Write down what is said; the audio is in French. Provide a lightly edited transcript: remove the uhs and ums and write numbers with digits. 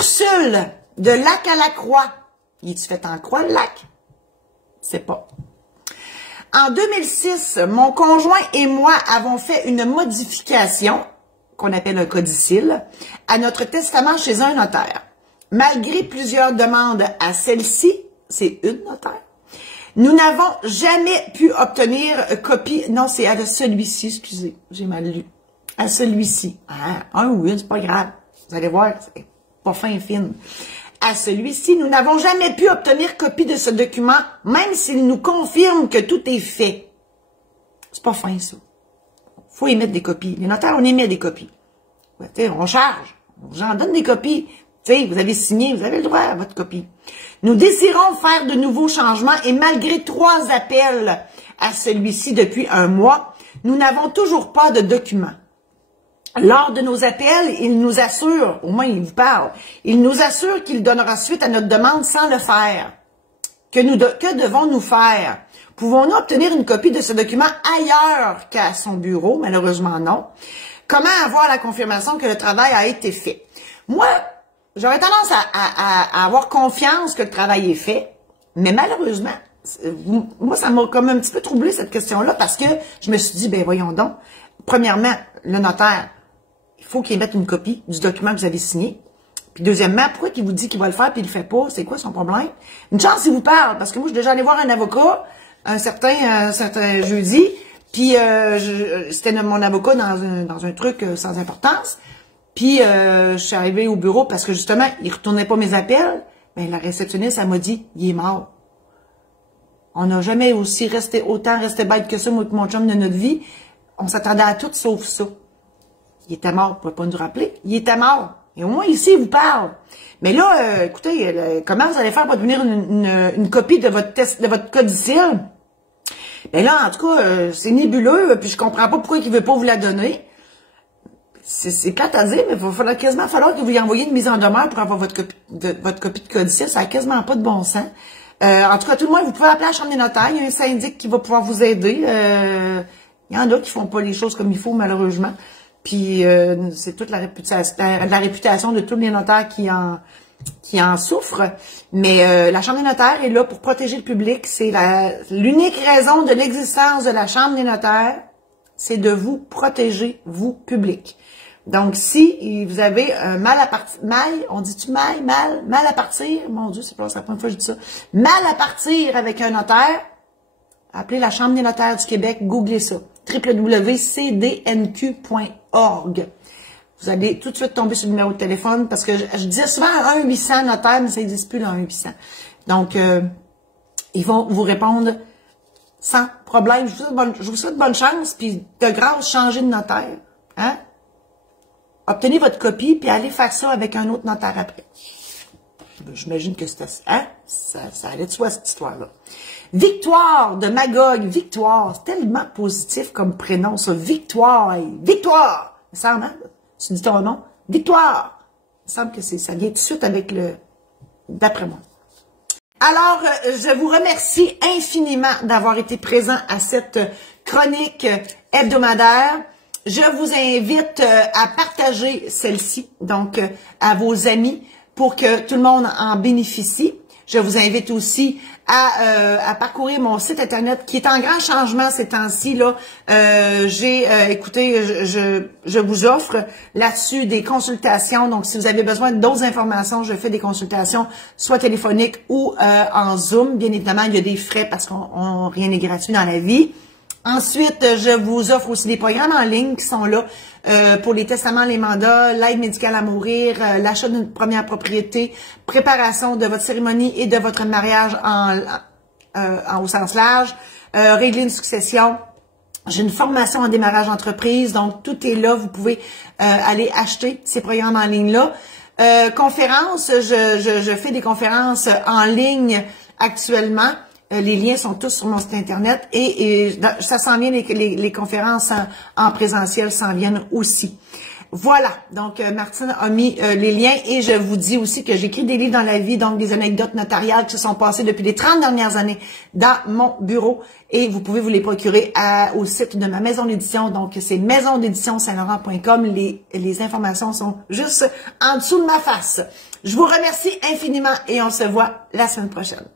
Ursule, de Lac-à-la-Croix. Il est-tu fait en croix, le lac? C'est pas. En 2006, mon conjoint et moi avons fait une modification, qu'on appelle un codicile, à notre testament chez un notaire. Malgré plusieurs demandes à celle-ci, c'est une notaire, nous n'avons jamais pu obtenir copie. Non, c'est à celui-ci, excusez, j'ai mal lu. À celui-ci. Ah, un ou une, c'est pas grave. Vous allez voir, c'est pas fin et fine. À celui-ci, nous n'avons jamais pu obtenir copie de ce document, même s'il nous confirme que tout est fait. C'est pas fin, ça. Faut émettre des copies. Les notaires, on émet des copies. Ouais, on charge. On vous en donne des copies. T'sais, vous avez signé, vous avez le droit à votre copie. Nous désirons faire de nouveaux changements et malgré 3 appels à celui-ci depuis 1 mois, nous n'avons toujours pas de document. Lors de nos appels, il nous assure, au moins il vous parle, il nous assure qu'il donnera suite à notre demande sans le faire. Que devons-nous faire? Pouvons-nous obtenir une copie de ce document ailleurs qu'à son bureau? Malheureusement non. Comment avoir la confirmation que le travail a été fait? Moi, j'aurais tendance à avoir confiance que le travail est fait, mais malheureusement, moi, ça m'a comme un petit peu troublé cette question-là parce que je me suis dit, ben voyons donc, premièrement, le notaire, il faut qu'il mette une copie du document que vous avez signé. Puis deuxièmement, pourquoi il vous dit qu'il va le faire puis il le fait pas? C'est quoi son problème? Une chance il vous parle, parce que moi, je suis déjà allé voir un avocat un certain jeudi, puis c'était mon avocat dans un truc sans importance. Puis, je suis arrivée au bureau parce que, justement, il retournait pas mes appels. Ben, la réceptionniste, elle m'a dit, il est mort. On n'a jamais autant resté bête que ça, moi et mon chum, de notre vie. On s'attendait à tout sauf ça. Il était mort, vous pouvez pas nous rappeler. Il était mort. Et au moins, ici, il vous parle. Mais là, écoutez, comment vous allez faire pour devenir une copie de votre codicile? Ben là, en tout cas, c'est nébuleux, puis je comprends pas pourquoi il veut pas vous la donner. C'est plate à dire, mais il va quasiment falloir que vous lui envoyiez une mise en demeure pour avoir votre copie de codicile. Ça n'a quasiment pas de bon sens. En tout cas, tout le monde, vous pouvez appeler à la Chambre des notaires. Il y a un syndic qui va pouvoir vous aider. Il y en a qui font pas les choses comme il faut, malheureusement. Puis, c'est toute la réputation de tous les notaires qui en souffrent. Mais la Chambre des notaires est là pour protéger le public. C'est l'unique raison de l'existence de la Chambre des notaires, c'est de vous protéger, vous, public. Donc, si vous avez un mal à partir, on dit-tu mal à partir? Mon Dieu, c'est pas la première fois que je dis ça. Mal à partir avec un notaire, appelez la Chambre des notaires du Québec, googlez ça. www.cdnq.org. Vous allez tout de suite tomber sur le numéro de téléphone parce que je disais souvent 1-800 notaire, mais ça n'existe plus le 1-800. Donc, ils vont vous répondre sans problème. Je vous souhaite bonne chance, puis de grâce, changez de notaire. Hein? Obtenez votre copie, puis allez faire ça avec un autre notaire après. J'imagine que c'était ça allait de soi, cette histoire-là. Victoire de Magog. Victoire, c'est tellement positif comme prénom, ça. Victoire. Victoire. Il me semble, hein? Tu dis ton nom? Victoire. Il me semble que ça vient tout de suite avec d'après moi. Alors, je vous remercie infiniment d'avoir été présent à cette chronique hebdomadaire. Je vous invite à partager celle-ci, donc à vos amis, pour que tout le monde en bénéficie. Je vous invite aussi à parcourir mon site internet qui est en grand changement ces temps-ci. Là, écoutez, je vous offre là-dessus des consultations. Donc, si vous avez besoin d'autres informations, je fais des consultations soit téléphoniques ou en Zoom. Bien évidemment, il y a des frais parce qu'on rien n'est gratuit dans la vie. Ensuite, je vous offre aussi des programmes en ligne qui sont là pour les testaments, les mandats, l'aide médicale à mourir, l'achat d'une première propriété, préparation de votre cérémonie et de votre mariage au sens large, régler une succession. J'ai une formation en démarrage d'entreprise, donc tout est là. Vous pouvez aller acheter ces programmes en ligne-là. Conférences, je fais des conférences en ligne actuellement. Les liens sont tous sur mon site internet et ça s'en vient, les conférences en présentiel s'en viennent aussi. Voilà, donc Martine a mis les liens et je vous dis aussi que j'écris des livres dans la vie, donc des anecdotes notariales qui se sont passées depuis les 30 dernières années dans mon bureau et vous pouvez vous les procurer au site de ma maison d'édition, donc c'est maisondéditionsaint-laurent.com, les informations sont juste en dessous de ma face. Je vous remercie infiniment et on se voit la semaine prochaine.